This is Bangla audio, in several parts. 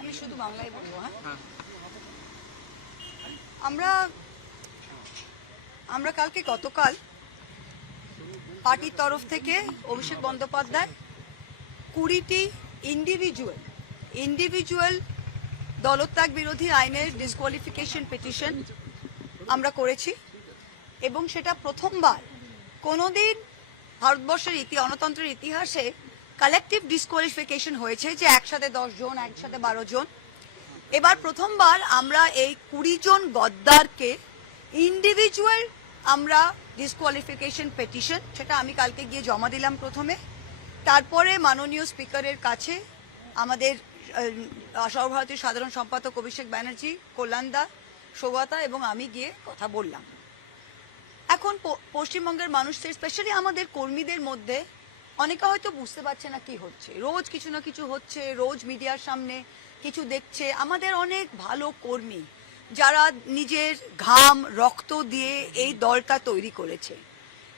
আমি শুধু বাংলায় বলবো। হ্যাঁ, আমরা গতকাল পার্টির তরফ থেকে অভিষেক বন্দ্যোপাধ্যায় 20টি ইন্ডিভিজুয়াল দলত্যাগ বিরোধী আইনের ডিসকোয়ালিফিকেশন পিটিশন আমরা করেছি এবং সেটা প্রথমবার কোনোদিন ভারতবর্ষের গণতন্ত্রের ইতিহাসে কালেকটিভ ডিসকোয়ালিফিকেশন হয়েছে যে একসাথে 10 জন, একসাথে 12 জন। এবার প্রথমবার আমরা এই 20 জন গদ্দারকে ইন্ডিভিজুয়াল আমরা ডিসকোয়ালিফিকেশন পিটিশন, সেটা আমি কালকে গিয়ে জমা দিলাম প্রথমে। তারপরে মাননীয় স্পিকারের কাছে আমাদের সর্বভারতীয় সাধারণ সম্পাদক অভিষেক ব্যানার্জি, কল্যাণদা, সৌগতা এবং আমি গিয়ে কথা বললাম। এখন পশ্চিমবঙ্গের মানুষদের, স্পেশালি আমাদের কর্মীদের মধ্যে অনেকে হয়তো বুঝতে পারছে না কি হচ্ছে। রোজ কিছু না কিছু হচ্ছে, রোজ মিডিয়ার সামনে কিছু দেখছে। আমাদের অনেক ভালো কর্মী যারা নিজের ঘাম রক্ত দিয়ে এই দলটা তৈরি করেছে।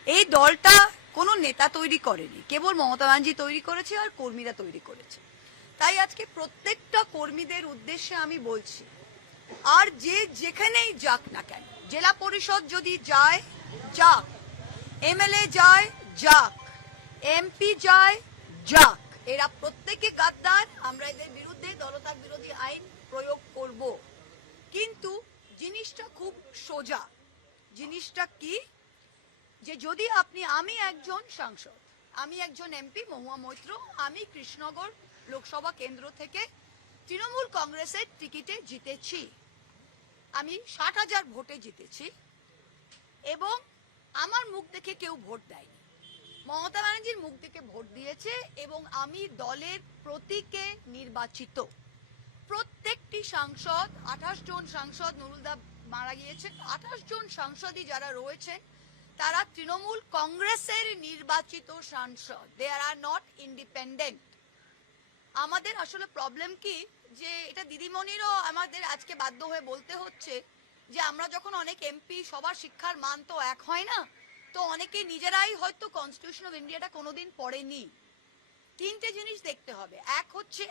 এই দলটা কোনো নেতা তৈরি করেনি, কেবল মমতা ব্যানার্জি তৈরি করেছে আর কর্মীরা তৈরি করেছে। তাই আজকে প্রত্যেকটা কর্মীদের উদ্দেশ্যে আমি বলছি, আর যে যেখানেই যাক না কেন, জেলা পরিষদ যদি যায় যাক, এমএলএ যায় যাক, এমপি যায় যাক, এরা প্রত্যেকে গাদ্দার। আমরা এদের বিরুদ্ধে দলত্যাগ বিরোধী আইন প্রয়োগ করব। কিন্তু জিনিসটা খুব সোজা। জিনিসটা কি, যে যদি আমি একজন সাংসদ, আমি একজন এমপি মহুয়া মৈত্র, আমি কৃষ্ণনগর লোকসভা কেন্দ্র থেকে তৃণমূল কংগ্রেসের টিকিটে জিতেছি, আমি 60,000 ভোটে জিতেছি এবং আমার মুখ দেখে কেউ ভোট দেয়নি, মমতা ব্যানার্জির মুখ দেখে ভোট দিয়েছে এবং আমি দলের প্রতীকে নির্বাচিত। প্রত্যেকটি সাংসদ, 28 জন সাংসদ, নুরুলদা মারা গিয়েছেন, 28 জন সাংসদই যারা রয়েছেন তারা তৃণমূল কংগ্রেসের নির্বাচিত সাংসদ, দে আর নট ইন্ডিপেন্ডেন্ট। আমাদের আসলে প্রবলেম কি, যে এটা দিদিমণিরও আমাদের আজকে বাধ্য হয়ে বলতে হচ্ছে যে আমরা যখন অনেক এমপি, সবার শিক্ষার মান তো এক হয় না, তো অনেকে নিজেরাই হয়তো কনস্টিটিউশন অফ ইন্ডিয়াটা কোনোদিন পড়েনি। তিনটে জিনিস দেখতে হবে, এক হচ্ছে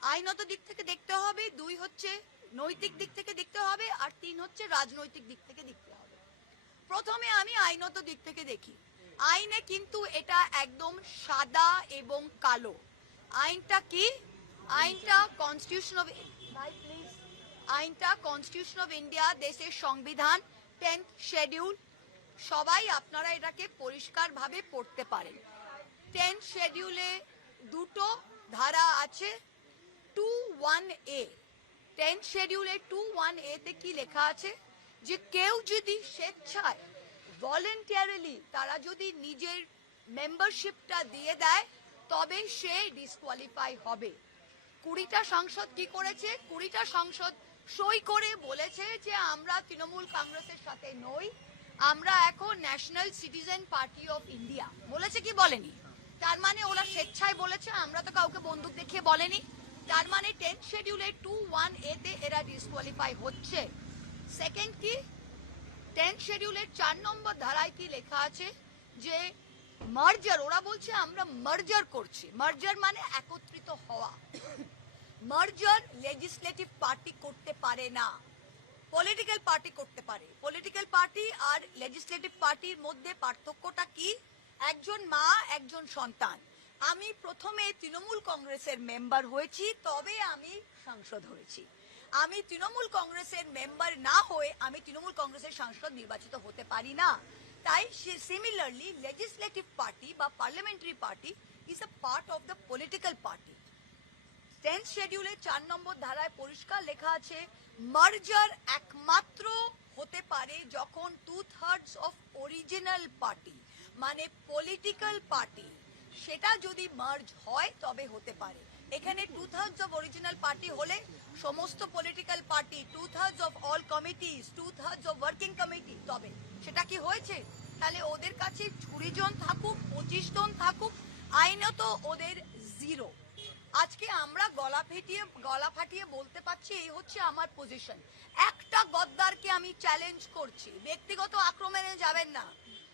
আইনত দিক থেকে দেখতে হবে, 2 হচ্ছে নৈতিক দিক থেকে দেখতে হবে, আর 3 হচ্ছে রাজনৈতিক দিক থেকে দেখতে হবে। প্রথমে আমি আইনত দিক থেকে দেখি। আইনে কিন্তু এটা একদম সাদা এবং কালো। আইনটা কি? আইনটা কনস্টিটিউশন অফ ইন্ডিয়া, দেশের সংবিধান, 10th শিডিউল। সবাই আপনারা এটাকে পরিষ্কারভাবে পড়তে পারেন। 10th শিডিউলে 2টো ধারা আছে। 2(1)A, 10th শিডিউলে 2(1)A তে কি লেখা আছে, যে কেউ যদি স্বেচ্ছায়, ভলেন্টারিলি তারা যদি নিজের মেম্বারশিপটা দিয়ে দেয় তবে সে ডিসকোয়ালিফাই হবে। 20টা সাংসদ কি করেছে? 20টা সাংসদ সই করে বলেছে যে আমরা তৃণমূল কংগ্রেসের সাথে নই, আমরা এখন national citizen party of India. বলেছে কি বলেনি? তার মানে ওরা স্বেচ্ছায় বলেছে, আমরা তো কাউকে বন্দুক দেখিয়ে বলেনি। তার মানে 10th শিডিউলে 2(1)A তে এরা ডিসকোয়ালিফাই হচ্ছে। সেকেন্ড কি, 10th শিডিউলের 4 নম্বর ধারায় কি লেখা আছে, যে মার্জার, ওরা বলছে আমরা মার্জার করছি। মার্জার মানে একত্রিত হওয়া। মার্জার লেজিসলেটিভ পার্টি করতে পারে না, পলিটিক্যাল পার্টি করতে পারে। পলিটিক্যাল পার্টি আর লেজিসলেটিভ পার্টির মধ্যে পার্থক্যটা কি? একজন মা, একজন সন্তান। আমি প্রথমে তৃণমূল কংগ্রেসের মেম্বার হয়েছি, তবে আমি সাংসদ হয়েছি। আমি তৃণমূল কংগ্রেসের মেম্বার না হয়ে আমি তৃণমূল কংগ্রেসের সাংসদ নির্বাচিত হতে পারি না। তাই সিমিলারলি লেজিসলেটিভ পার্টি বা parliamentary party is a part of the political party. 10th শিডিউলে 4 নম্বর ধারায় পরিষ্কার লেখা আছে, মার্জার একমাত্র হতে পারে যখন 2/3 অফ অরিজিনাল পার্টি, মানে পলিটিক্যাল পার্টি, সেটা যদি মার্জ হয় তবে হতে পারে। এখানে 2/3 অফ অরিজিনাল পার্টি হলে সমস্ত political party, 2/3 of all committees, 2/3 of working committee, তবে সেটা কি হয়েছে? তাহলে ওদের কাছে 20 জন থাকুক, 25 জন থাকুক, আইনত ওদের 0। আজকে আমরা গলা ফাটিয়ে বলতে পারছি, এই হচ্ছে আমার পজিশন। একটা গদ্দারকে আমি চ্যালেঞ্জ করছি, ব্যক্তিগত আক্রমণে যাবেন না।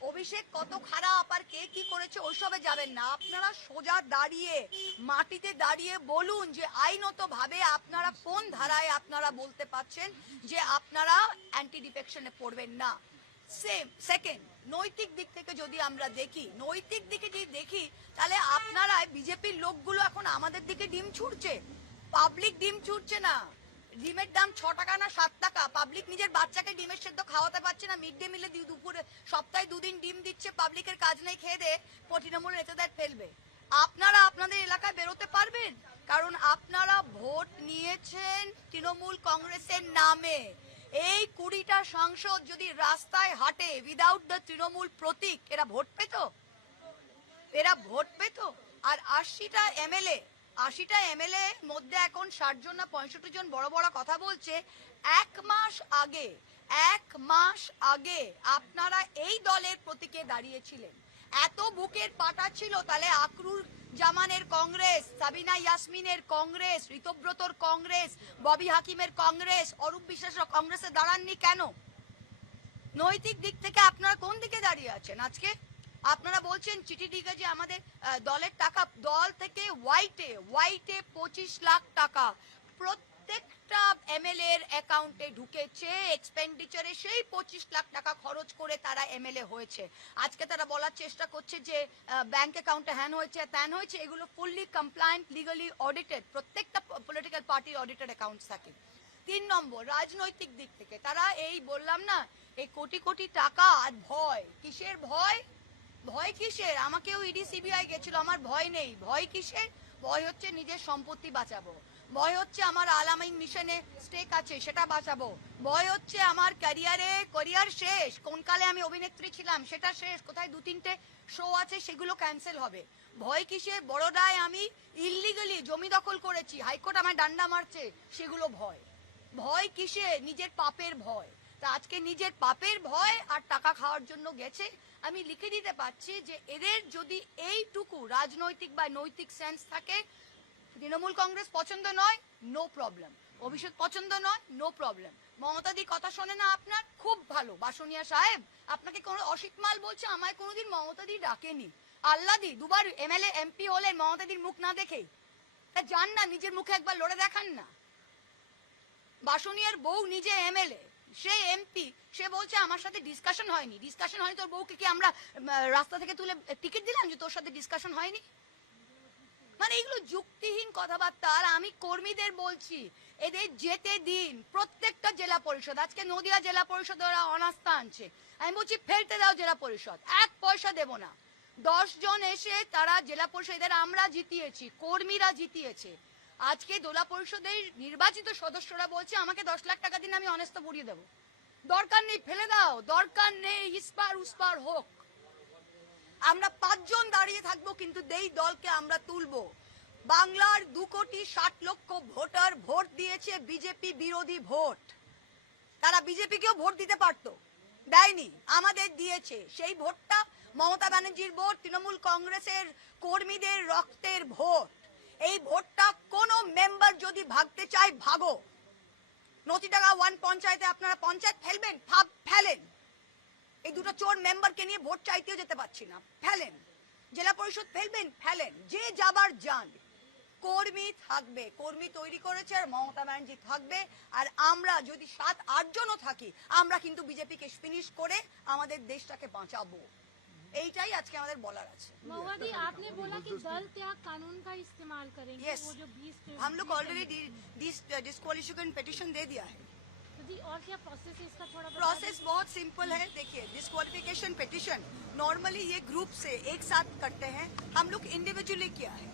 অভিষেক কত খারাপ আর কে কি করেছে ওইসবে যাবেন না, আপনারা সোজা দাঁড়িয়ে মাটিতে দাঁড়িয়ে বলুন যে আইনত ভাবে আপনারা কোন ধারায় আপনারা বলতে পাচ্ছেন যে আপনারা অ্যান্টি ডিফেকশনে পড়বেন না। সেকেন্ড, নৈতিক দিক থেকে যদি আমরা দেখি, নৈতিক দিকে যদি দেখি তাহলে আপনারা বিজেপির লোকগুলো এখন আমাদের দিকে ডিম ছুড়ছে, পাবলিক ডিম ছুড়ছে না। ডিমের দাম 6 টাকা না 7 টাকা, পাবলিক নিজের বাচ্চাকে ডিমের সেদ্ধ খাওয়াতে পারছে না, মিড ডে মিলে দুপুরে সপ্তাহে 2 দিন ডিম দিচ্ছে, পাবলিকের কাজ নেই, খেয়ে দে তৃণমূল নেতাদের ফেলবে। আপনারা আপনাদের এলাকায় বেরোতে পারবেন? কারণ আপনারা ভোট নিয়েছেন তৃণমূল কংগ্রেসের নামে। এই 20টা সাংসদ যদি রাস্তায় হাঁটে উইদাউট দ্য তৃণমূল প্রতীক, এরা ভোট পেত? এরা ভোট পেত? আর 80টা এমএলএ মধ্যে এখন 60 জন না 65 জন বড় বড় কথা বলছে। এক মাস আগে আপনারা এই দলের প্রতীকে দাঁড়িয়েছিলেন। এত বুকের পাটা ছিল, তাহলে আকরুর জামানের কংগ্রেস, সাবিনা ইয়াসমিনের কংগ্রেস, ঋতব্রতর কংগ্রেস, ববি হাকিমের কংগ্রেস, অরূপ বিশ্বাসের কংগ্রেসে দাঁড়াননি কেন? নৈতিক দিক থেকে আপনারা কোন দিকে দাঁড়িয়ে আছেন আজকে? আপনারা বলছেন চিঠি লিখে যে আমাদের দলের টাকা, দল থেকে হোয়াইটে 25 লাখ টাকা প্রত্যেকটা এমএলএ এর অ্যাকাউন্টে ঢুকেছে, এক্সপেন্ডিচারে সেই 25 লাখ টাকা খরচ করে তারা এমএলএ হয়েছে। আজকে তারা বলার চেষ্টা করছে যে ব্যাংক অ্যাকাউন্টে হ্যান হয়েছে ত্যান হয়েছে, এগুলো ফুললি কমপ্লায়েন্ট, লিগালি অডিটেড, প্রত্যেকটা পলিটিক্যাল পার্টির অডিটেড অ্যাকাউন্টস থাকে। 3 নম্বর, রাজনৈতিক দিক থেকে তারা এই বললাম না, এই কোটি কোটি টাকা আর ভয়, কিসের ভয়? ভয় কিসের? আমাকেও ইডি সিবিআই গেছিল, আমার ভয় নেই। ভয় কিসের? ভয় হচ্ছে নিজের সম্পত্তি বাঁচাবো, ভয় হচ্ছে আমার আলামিন মিশনে স্টেক আছে সেটা বাঁচাবো, ভয় হচ্ছে আমার ক্যারিয়ার শেষ, কোন কালে আমি অভিনেত্রী ছিলাম সেটা শেষ, কোথায় 2-3টে শো আছে সেগুলো ক্যান্সেল হবে। ভয় কিসের? বড়দায় আমি ইললিগালি জমি দখল করেছি, হাইকোর্ট আমায় ডান্ডা মারছে, সেগুলো ভয়। ভয় কিসে? নিজের পাপের ভয়। তা আজকে নিজের পাপের ভয় আর টাকা খাওয়ার জন্য গেছে। আমি লিখে দিতে পারছি যে এদের যদি এইটুকু রাজনৈতিক বা নৈতিক সেন্স থাকে, তৃণমূল কংগ্রেস পছন্দ নয়, নো প্রবলেম। অভিষেক পছন্দ নয়, নো প্রবলেম। মমতাদি কথা শোনে না আপনার, খুব ভালো। বাসুনিয়া সাহেব আপনাকে কোনো অসিত মাল বলছে, আমায় কোনোদিন মমতাদি ডাকেনি। আল্লাদি 2বার এমএলএ এমপি হলেন মমতাদির মুখ না দেখেই। তা যান না, নিজের মুখে একবার লড়ে দেখান না। বাসুনিয়ার বউ নিজে এমএলএ, সে এমপি, সে বলছে আমার সাথে ডিসকাশন হয়নি। ডিসকাশন হয়নি তোর বউকে কি আমরা রাস্তা থেকে তুলে টিকিট দিলাম যে তোর সাথে ডিসকাশন হয়নি? মানে এগুলো যুক্তিহীন কথাবার্তা। আর আমি কর্মীদের বলছি, এদের যেতে দিন। প্রত্যেকটা জেলা পরিষদ, আজকে নদিয়া জেলা পরিষদ ওরা অনাস্থা আনছে, আমি বলছি ফেলতে দাও জেলা পরিষদ, 1 পয়সা দেব না। 10 জন এসে তারা জেলা পরিষদ, এদের আমরা জিতিয়েছি, কর্মীরা জিতিয়েছে। আজকে জেলা পরিষদের নির্বাচিত সদস্যরা বলছে আমাকে 10 লাখ টাকা দিন, আমি অনেস্ত বুড়িয়ে দেবো। দরকার নেই, ফেলে দাও, দরকার নেই, ইস্পার উস্পার হোক। আমরা 5 জন দাঁড়িয়ে থাকবো, কিন্তু এই দলকে আমরা তুলবো। বাংলার 2,60,00,000 ভোটার ভোট দিয়েছে বিজেপি বিরোধী ভোট। তারা বিজেপিকেও ভোট দিতে পারতো, দেয়নি, আমাদের দিয়েছে। সেই ভোটটা মমতা ব্যানার্জির ভোট, তৃণমূল কংগ্রেসের কর্মীদের রক্তের ভোট। এই ভোটটা কোনো মেম্বার যদি ভাগতে চায় ভাগো। নতিডাঙ্গা 1 পঞ্চায়েতে আপনারা পঞ্চায়েত ফেলবেন, ফেলেন। এই দুটো চোর মেম্বারকে নিয়ে ভোট চাইতেও যেতে পারছি না, ফেলেন। জেলা পরিষদ ফেলবেন, ফেলেন। যে যাবার যান, কর্মী থাকবে, কর্মী তৈরি করেছে, আর মমতা ব্যানার্জি থাকবে। আর আমরা যদি 7-8 জনও থাকি, আমরা কিন্তু বিজেপিকে ফিনিশ করে আমাদের দেশটাকে বাঁচাবো। এইটাই আজকে আমাদের বলার আছে। महुआ आपने बोला कि दल त्याग कानून का इस्तेमाल करेंगे। Yes. वो जो 20 हम लोग ऑलरेडी डिस्क्वालिफिकेशन पिटीशन दे दिया है। और क्या प्रोसेस है इसका, थोड़ा बता प्रोसेस बहुत सिंपल है। देखिए, डिस्क्वालिफिकेशन पिटीशन नॉर्मली ये ग्रुप से एक साथ करते हैं, हम लोग इंडिविजुअली किया है।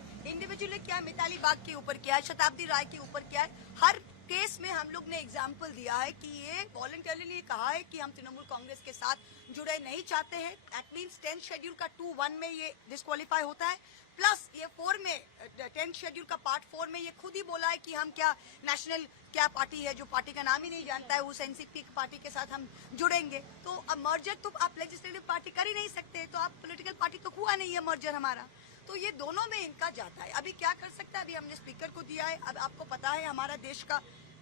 मिताली बाग के ऊपर किया है, शताब्दी राय के ऊपर किया है। हर केस में हम लोग ने एग्जाम्पल दिया है कि ये वॉलंटरली कहा है कि हम तृणमूल कांग्रेस के साथ जुड़े नहीं चाहते हैं। दैट मीन्स 10th शेड्यूल का 2(1) में ये डिस्क्वालीफाई होता है, प्लस ये 4 में 10th शेड्यूल का पार्ट 4 में ये खुद ही बोला है कि हम क्या नेशनल क्या पार्टी है, जो पार्टी का नाम ही नहीं जानता है, उस एनसीपी पार्टी के साथ हम जुड़ेंगे। तो अब मर्जर तो आप लेजिस्लेटिव पार्टी कर ही नहीं सकते, तो आप पॉलिटिकल पार्टी तो हुआ नहीं है मर्जर हमारा। तो ये दोनों में इनका जाता है। अभी क्या कर सकता है, अभी हमने स्पीकर को दिया है। अब आपको पता है हमारा देश का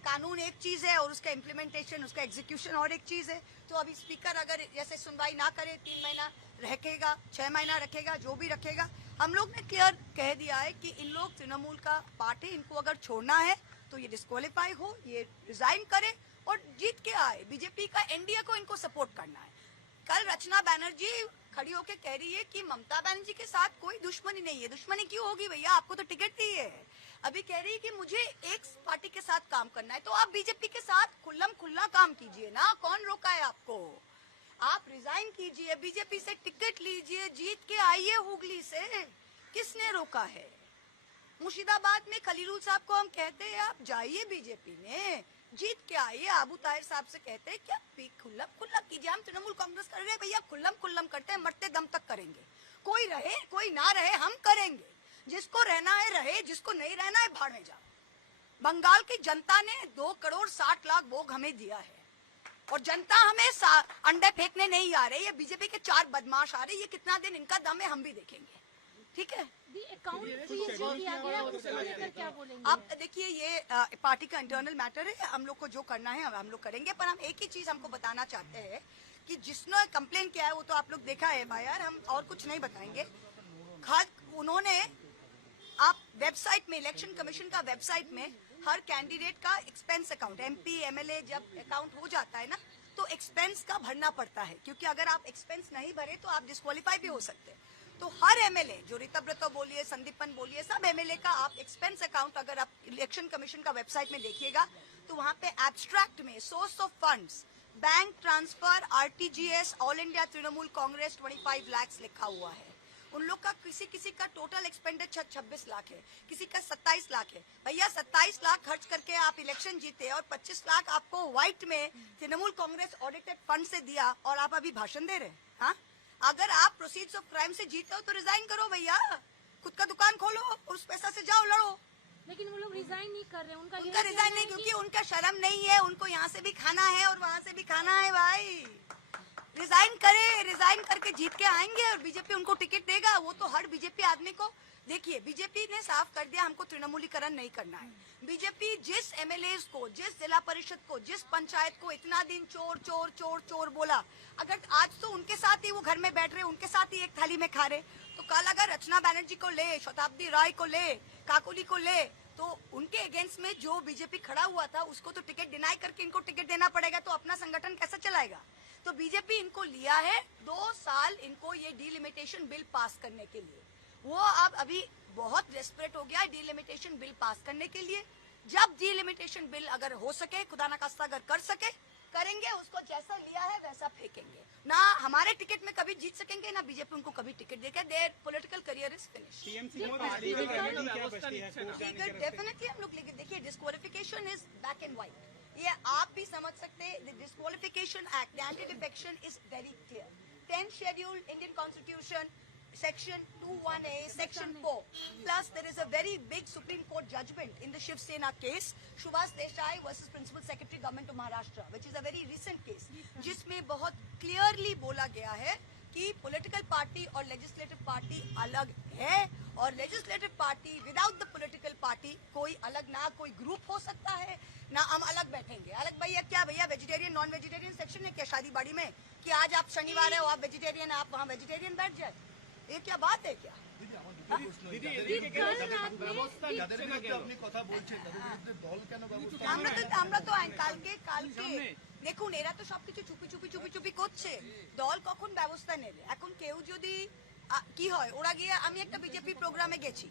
कानून एक चीज है और उसका इम्प्लीमेंटेशन, उसका एग्जीक्यूशन और एक चीज है। तो अभी स्पीकर अगर जैसे सुनवाई ना करे, 3 महीना रखेगा, 6 महीना रखेगा, जो भी रखेगा, हम लोग ने क्लियर कह दिया है कि इन लोग तृणमूल का पार्ट है, इनको अगर छोड़ना है तो ये डिस्क्वालीफाई हो, ये रिजाइन करे और जीत के आए। बीजेपी का एनडीए को इनको सपोर्ट करना है। कल रचना बैनर्जी खड़ी होकर कह रही है कि ममता बनर्जी के साथ कोई दुश्मनी नहीं है। दुश्मनी क्यों होगी भैया, आपको तो टिकट दी है। अभी कह रही है कि मुझे एक पार्टी के साथ काम करना है, तो आप बीजेपी के साथ खुल्लम खुल्ला काम कीजिए ना, कौन रोका है आपको? आप रिजाइन कीजिए, बीजेपी से टिकट लीजिए, जीत के आइए हुगली से, किसने रोका है? मुर्शिदाबाद में खलीलुल साहब को हम कहते हैं आप जाइए बीजेपी में, जीत के आइए। अबू ताहिर साहब से कहते हैं क्या खुल्लम खुल्ला कीजिए। हम तृणमूल कांग्रेस कर रहे हैं भैया, खुल्लम खुल्लम करते हैं, मरते दम तक करेंगे। कोई रहे कोई ना रहे, हम करेंगे। जिसको रहना है रहे, जिसको नहीं रहना है भाड़ में जाओ। बंगाल की जनता ने 2 करोड़ 60 लाख वोट हमें दिया है और जनता हमें अंडे फेंकने नहीं आ रही है। बीजेपी के 4 बदमाश आ रहे, ये कितना दिन इनका दम है हम भी देखेंगे, ठीक है? अकाउंट फ्रीज जो किया गया उसको लेकर क्या बोलेंगे? अब देखिए ये पार्टी का इंटरनल मैटर है, हम लोग को जो करना है हम लोग करेंगे। पर हम एक ही चीज हमको बताना चाहते हैं कि जिसने कंप्लेन किया है वो तो आप लोग देखा है FIR, हम और कुछ नहीं बताएंगे। उन्होंने आप वेबसाइट में, इलेक्शन कमीशन का वेबसाइट में हर कैंडिडेट का एक्सपेंस अकाउंट, MP MLA जब अकाउंट हो जाता है ना तो एक्सपेंस का भरना पड़ता है, क्योंकि अगर आप एक्सपेंस नहीं भरे तो आप डिस्क्वालीफाई भी हो सकते हैं। तो हर MLA, जो ऋतव्रतो बोलिए, संदीपन बोलिए, सब MLA का आप एक्सपेंस अकाउंट अगर आप इलेक्शन कमीशन का वेबसाइट में देखिएगा तो वहां पे एब्स्ट्रैक्ट में source of funds, bank transfer, RTGS, all India Trinamool Congress 25 lakh लिखा हुआ है। उन लोग का किसी का टोटल एक्सपेंडिचर 26 लाख है, किसी का 27 लाख है। भैया 27 लाख खर्च करके आप इलेक्शन जीते और 25 लाख आपको व्हाइट में तृणमूल कांग्रेस ऑडिटेड फंड से दिया और आप अभी भाषण दे रहे हैं। हाँ, अगर आप प्रोसीड्स ऑफ क्राइम से जीते हो तो रिजाइन करो भैया, खुद का दुकान खोलो और उस पैसा से जाओ लड़ो। लेकिन वो लोग रिजाइन नहीं कर रहे, उनका रिजाइन नहीं, क्योंकि उनका शर्म नहीं है, उनको यहाँ से भी खाना है और वहाँ से भी खाना है भाई। रिजाइन करे, रिजाइन करके जीत के आएंगे और बीजेपी उनको टिकट देगा। वो तो हर बीजेपी आदमी को, देखिए बीजेपी ने साफ कर दिया हमको तृणमूलीकरण नहीं करना है। बीजेपी जिस MLAs को, जिस जिला परिषद को, जिस पंचायत को इतना दिन चोर चोर चोर चोर बोला, अगर आज तो उनके साथ ही वो घर में बैठ रहे, उनके साथ ही एक थाली में खा रहे, तो कल अगर रचना बैनर्जी को ले, शताब्दी राय को ले, काकोली को ले, तो उनके अगेंस्ट में जो बीजेपी खड़ा हुआ था उसको तो टिकट डिनाई करके इनको टिकट देना पड़ेगा। तो अपना संगठन कैसे चलाएगा? तो बीजेपी इनको लिया है 2 साल इनको ये डीलिमिटेशन बिल पास करने के लिए। वो अब अभी बहुत डेस्परेट हो गया है डीलिमिटेशन बिल पास करने के लिए। जब डीलिमिटेशन बिल अगर हो सके, खुदा ना खास्ता अगर कर सके, करेंगे, उसको जैसा लिया है वैसा फेंकेंगे। ना हमारे टिकट में कभी जीत सकेंगे, ना बीजेपी उनको कभी टिकट देगा। There political career is finish. Definitely हम लोग लेके देखिए, disqualification is black and white, ये आप भी समझ सकते हैं। The disqualification act, the anti defection is very clear. 10th schedule Indian constitution, Section 21A, Section 4. Plus, there is a very big Supreme Court judgment in the Shiv Sena case, Subhas Desai versus Principal Secretary Government of Maharashtra, which is a very recent case, जिसमें बहुत clearly बोला गया है कि political party और legislative party अलग है और legislative party without the political party कोई अलग ना कोई group हो सकता है ना हम अलग बैठेंगे। अलग भैया क्या भैया, वेजिटेरियन नॉन वेजिटेरियन सेक्शन है क्या शादी बाड़ी में कि आज आप शनिवार है आप वेजिटेरियन, आप वहाँ वेजिटेरियन बैठ जाए? ये क्या बात है क्या? আমরা তো কালকে দেখুন এরা তো সবকিছু চুপি করছে। দল কখন ব্যবস্থা নেবে? এখন কেউ যদি কি হয়, ওরা গিয়ে আমি একটা বিজেপি প্রোগ্রামে গেছি,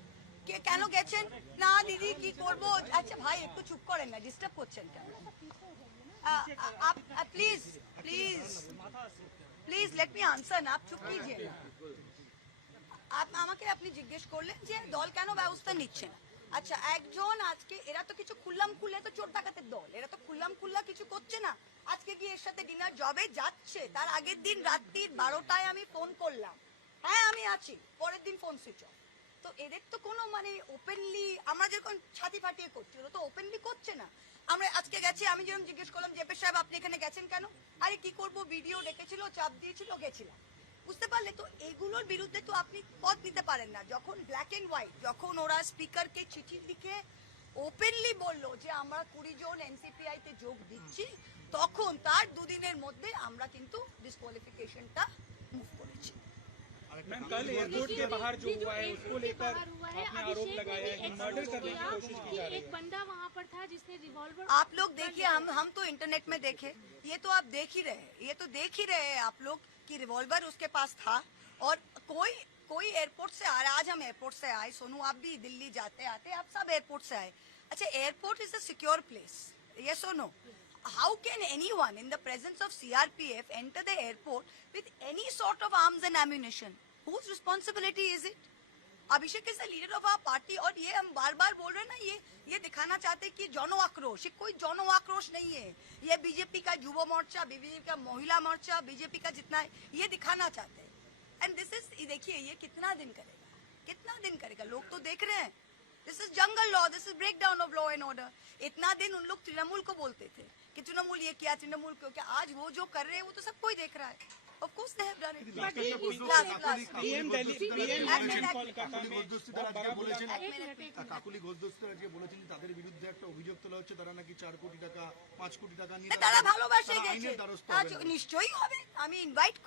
কে কেন গেছেন? না দিদি কি করব। আচ্ছা ভাই একটু চুপ করেন না, ডিস্টার্ব করছেন কেন? Please please please let me answer না, आप चुप कीजिए ना। আমাকে আপনি জিজ্ঞেস করলেন যে দল কেন ব্যবস্থা নিচ্ছে না। আচ্ছা একজন আজকে, এরা তো কিছু খুললাম খুললে তো চোর ডাকাতের দল, এরা তো খুললাম খুল্লা কিছু করছে না। আজকে গিয়ে এর সাথে ডিনার জবে যাচ্ছে, তার আগের দিন রাত্রির 12টায় আমি ফোন করলাম, হ্যাঁ আমি আছি, পরের দিন ফোন সুইচ অফ। তো এদের তো কোনো মানে ওপেনলি আমরা যেরকম ছাতি ফাটিয়ে করছি, ওরা তো ওপেনলি করছে না। আমরা আজকে গেছি, আমি যেরকম জিজ্ঞেস করলাম জেপি সাহেব আপনি এখানে গেছেন কেন? আরে কি করবো, ভিডিও ডেকেছিল, চাপ দিয়েছিল, গেছিলাম। বুঝতে পারলে? তো এগুলোর বিরুদ্ধে তো আপনি পথ নিতে পারেন না। যখন ব্ল্যাক এন্ড হোয়াইট, যখন ওরা স্পিকারকে চিঠি লিখে ওপেনলি বললো যে আমরা 20 জন এনসিপিআই তে যোগ দিচ্ছি, তখন তার দুদিনের মধ্যে আমরা কিন্তু ডিসকোয়ালিফিকেশনটা মুভ করেছি। मैम कल एयरपोर्ट के बाहर जो हुआ है उसको लेकर आपने आरोप लगाया है कि मर्डर करने की कोशिश की जा रही एक है। बंदा वहाँ पर था जिसने रिवॉल्वर आप लोग देखिए, हम तो इंटरनेट में देखे, ये तो आप देख ही रहे हैं, ये तो देख ही रहे हैं आप लोग कि रिवॉल्वर उसके पास था। और कोई एयरपोर्ट से आ रहा, आज हम एयरपोर्ट से आए, सोनू आप भी दिल्ली जाते आते आप सब एयरपोर्ट से आए। अच्छा, airport is a secure place, yes or no? How can anyone in the presence of CRPF enter the airport with any sort of arms and ammunition? Whose responsibility is it? Abhishek is the leader of our party, और ये हम बार बार बोल रहे हैं ना, ये दिखाना चाहते हैं कि जन आक्रोश, ये कोई जन आक्रोश नहीं है, ये बीजेपी का युवा मोर्चा, बीजेपी का महिला मोर्चा, बीजेपी का जितना है, ये दिखाना चाहते हैं। एंड दिस इज, देखिए ये कितना दिन करेगा, लोग तो देख रहे हैं। This is jungle law, this is break down of law and order. इतना दिन उन लोग तृणमूल को बोलते थे कि तृणमूल ये किया, तृणमूल क्यों क्या, आज वो जो कर रहे हैं वो तो सबको ही देख रहा है। Of course they have done it. PM Delhi Kolkata में কাকুলি ঘোষ দস্তিদার আজকে বলেছেন যে তাদের বিরুদ্ধে একটা অভিযোগ তোলা হচ্ছে, তারা নাকি 4 কোটি টাকা 5 কোটি টাকা নিয়ে তারা ভালোবাসে তারা গেছে, আইনের দ্বারস্থ আজ হবেন। নিশ্চয়ই হবে। আমি ইনভাইট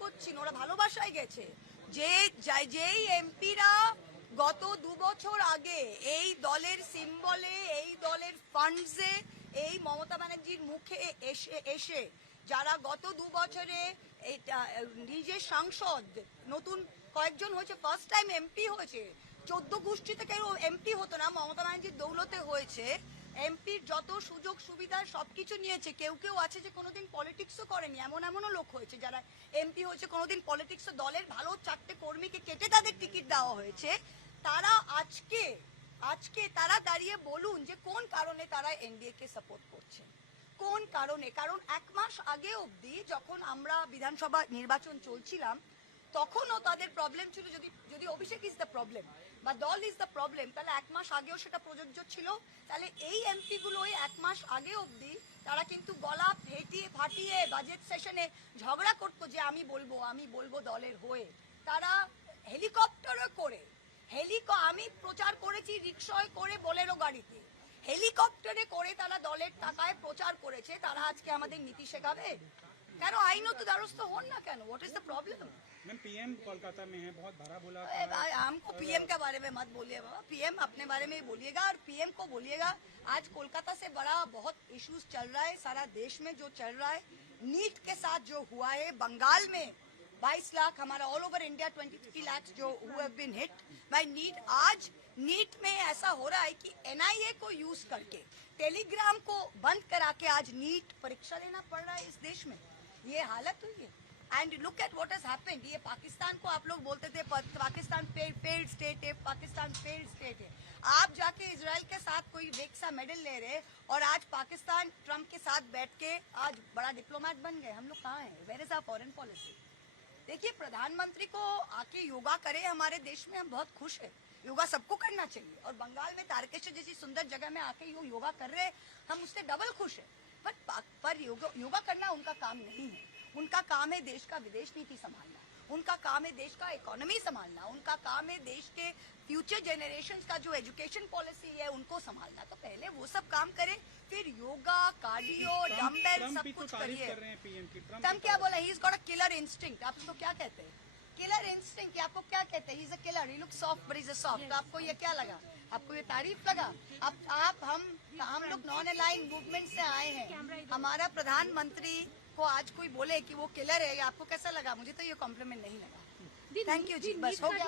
করছি, ওরা ভালোবাসায় গেছে। যেই এমপিরা গত 2 বছর আগে এই দলের সিম্বলে, এই দলের ফান্ডসে, এই মমতা ব্যানার্জির মুখে এসে যারা গত 2 বছরে নিজের সাংসদ, নতুন কয়েকজন হয়েছে, ফার্স্ট টাইম এমপি হয়েছে, 14 গোষ্ঠী থেকে এমপি হতো না, মমতা ব্যানার্জির দৌলতে হয়েছে। এমপির যত সুযোগ সুবিধা সবকিছু নিয়েছে। কেউ আছে যে কোনোদিন পলিটিক্সও করেনি, এমনও লোক হয়েছে যারা এমপি হয়েছে, কোনোদিন পলিটিক্স, দলের ভালো 4টে কর্মীকে কেটে তাদের টিকিট দেওয়া হয়েছে। তারা আজকে তারা দাঁড়িয়ে বলুন যে কোন কারণে তারা এনডিএ কে সাপোর্ট করছে, কোন কারণে। কারণ 1 মাস আগে অবধি যখন আমরা বিধানসভা নির্বাচন চলছিলাম, তখনও তাদের প্রবলেম ছিল, যদি অভিষেক ইজ দ্য প্রবলেম বা দল ইজ দ্য প্রবলেম, তাহলে 1 মাস আগেও সেটা প্রযোজ্য ছিল। তাহলে এই এমপি গুলো 1 মাস আগে অবধি তারা কিন্তু গলা ফাটিয়ে বাজেট সেশনে ঝগড়া করতো যে আমি বলবো দলের হয়ে। তারা হেলিকপ্টারে করে, আমি প্রচার করেছি রিক্সায় করে, বোলেরো গাড়িতে, হেলিকপ্টারে করে তারা দলের টাকায় প্রচার করেছে। তারা আজকে আমাদের নীতি শেখাবে কেন? আইনত দ্বারস্থ হন না কেন? What is the problem? Ma'am PM Kolkata में है, बहुत भरा बोला हमको पीएम के बारे में मत बोलिए बाबा, पीएम अपने बारे में ही बोलिएगा, और पीएम को बोलिएगा आज कोलकाता से बड़ा बहुत इश्यूज चल रहा है सारा देश में, जो चल रहा है नीट के साथ जो हुआ है, बंगाल में 22 लाख, हमारा ऑल ओवर इंडिया 23 लाख जो who have been hit by NEET. आज नीट में ऐसा हो रहा है कि एनआईए को यूज करके, टेलीग्राम को बंद करा के आज नीट परीक्षा लेना पड़ रहा है इस देश में। ये हालत हुई है। And look at what has happened. ये पाकिस्तान को आप लोग बोलते थे पाकिस्तान फेल्ड स्टेट है, पाकिस्तान फेल्ड स्टेट है। आप जाके इजराइल के साथ कोई वेक सा मेडल ले रहे, और आज पाकिस्तान ट्रम्प के साथ बैठ के आज बड़ा डिप्लोमेट बन गए। हम लोग कहाँ हैं? Where is our foreign policy? देखिए, प्रधानमंत्री को आके योगा करे हमारे देश में, हम बहुत खुश है। योगा सबको करना चाहिए, और बंगाल में तारकेश्वर जैसी सुंदर जगह में आके योगा कर रहे, हम उससे डबल खुश है। पर योगा करना उनका काम नहीं है। उनका काम है देश का विदेश नीति संभालना, उनका काम है देश का इकोनॉमी संभालना, उनका काम है देश के फ्यूचर जनरेशंस का जो एजुकेशन पॉलिसी है उनको संभालना। तो पहले वो सब काम करे, फिर योगा, कार्डियो, डम्बेल सब कुछ करिए। ट्रम्प क्या बोला? He is got a killer instinct. आप इसको क्या कहते हैं? Killer instinct. आपको क्या कहते हैं? He is a killer, he looks soft but is a soft. तो आपको ये क्या लगा? आपको ये तारीफ लगा? हम लोग नॉन अलाइन मूवमेंट से आए हैं। हमारा प्रधानमंत्री को आज कोई बोले कि वो किलर है, आपको कैसा लगा? मुझे तो ये कॉम्प्लीमेंट नहीं लगा। थैंक यू जी, बस हो गया।